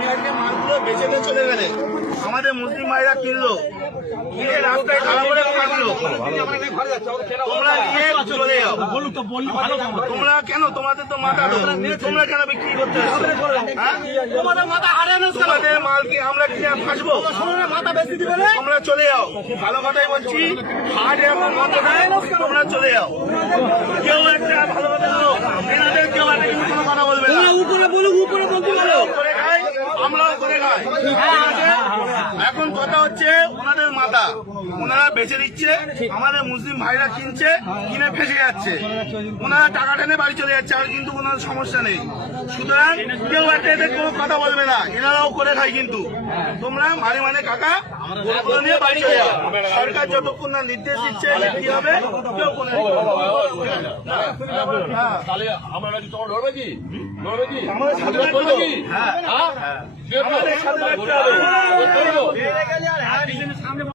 আপনি আজকে মালগুলো বেঁচে দিয়ে চলে গেলেন, আমাদের মুসলিম ভাইরা কিনলো, কিনে রাস্তায় খারাপ করে কাটলো, তোমরা নিয়ে চলে যাও। তোমরা কেন, তোমাদের তো মাথা, তোমরা কেন বিক্রি করতে আসছো? তোমাদের মাল কি আমরা কিনে ফাঁসবো? তোমরা চলে যাও, ভালো কথাই বলছি। হাট এখন বন্ধ নেয়, তোমরা চলে যাও। কেউ একটা ভালো কথা বলো, এনাদের কেউ একটা কিন্তু কোনো কথা বলবে না। উপরে বলুক, উপরে বলতে পারো, করে খাই, আমরাও করে খাই। এখন কথা হচ্ছে ওনাদের মাথা, ওনারা বেঁচে দিচ্ছে, আমাদের মুসলিম ভাইরা কিনছে, কিনে ফেসে যাচ্ছে, ওনারা টাকা টেনে বাড়ি চলে যাচ্ছে, আর কিন্তু কোনো সমস্যা নেই। সুতরাং কেউ একটা এদের কোনো কথা বলবে না, এনারাও করে খায়। কিন্তু তোমরা মানে কাকা ওগুলো নিয়ে বাড়ি চলে যাও। সরকার যতক্ষণ না নির্দেশ দিচ্ছে কি হবে, কেউ কোনো আমাদের সাথে